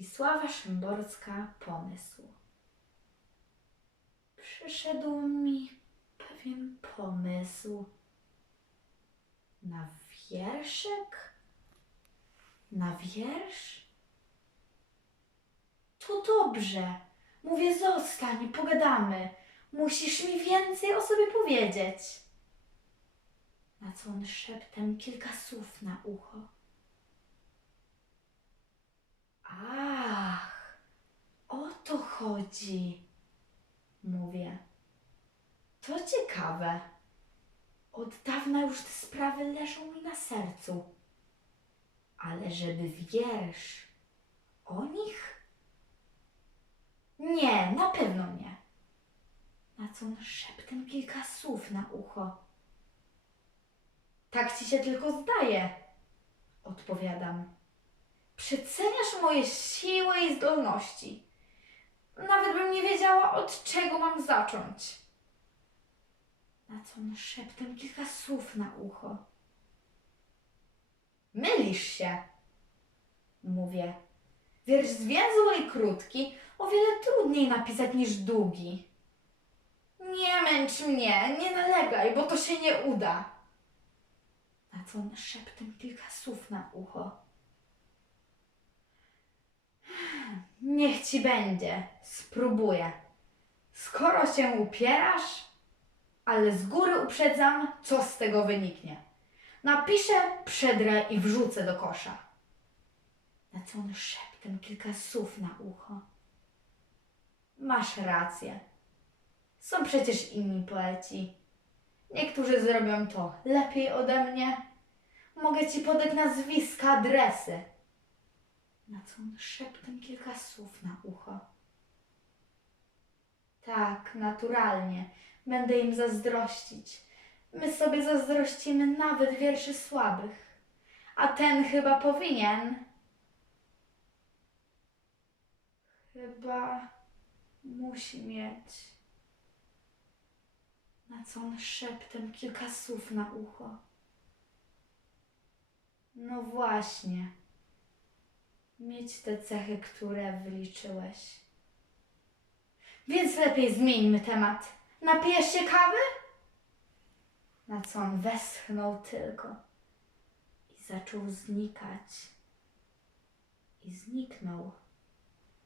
Wisława Szymborska pomysł. Przyszedł mi pewien pomysł. Na wierszyk? Na wiersz? To dobrze. Mówię, zostań, pogadamy. Musisz mi więcej o sobie powiedzieć. Na co on szeptem kilka słów na ucho. Ach, o to chodzi. Mówię. To ciekawe. Od dawna już te sprawy leżą mi na sercu. Ale żeby wiersz o nich? Nie, na pewno nie. Na co on szeptem kilka słów na ucho. Tak ci się tylko zdaje, odpowiadam. Przeceniasz moje siły i zdolności. Nawet bym nie wiedziała, od czego mam zacząć. Na co on szeptem kilka słów na ucho. Mylisz się, mówię. Wiersz zwięzły i krótki o wiele trudniej napisać niż długi. Nie męcz mnie, nie nalegaj, bo to się nie uda. Na co on szeptem kilka słów na ucho. Niech ci będzie, spróbuję. Skoro się upierasz, ale z góry uprzedzam, co z tego wyniknie. Napiszę, przedrę i wrzucę do kosza. Na co on szeptem kilka słów na ucho. Masz rację. Są przecież inni poeci. Niektórzy zrobią to lepiej ode mnie. Mogę ci podać nazwiska, adresy. Na co on szeptem kilka słów na ucho. Tak, naturalnie. Będę im zazdrościć. My sobie zazdrościmy nawet wierszy słabych. A ten chyba powinien. Chyba musi mieć. Na co on szeptem kilka słów na ucho. No właśnie. Mieć te cechy, które wyliczyłeś. Więc lepiej zmieńmy temat. Napijesz się kawy? Na co on westchnął tylko i zaczął znikać. I zniknął.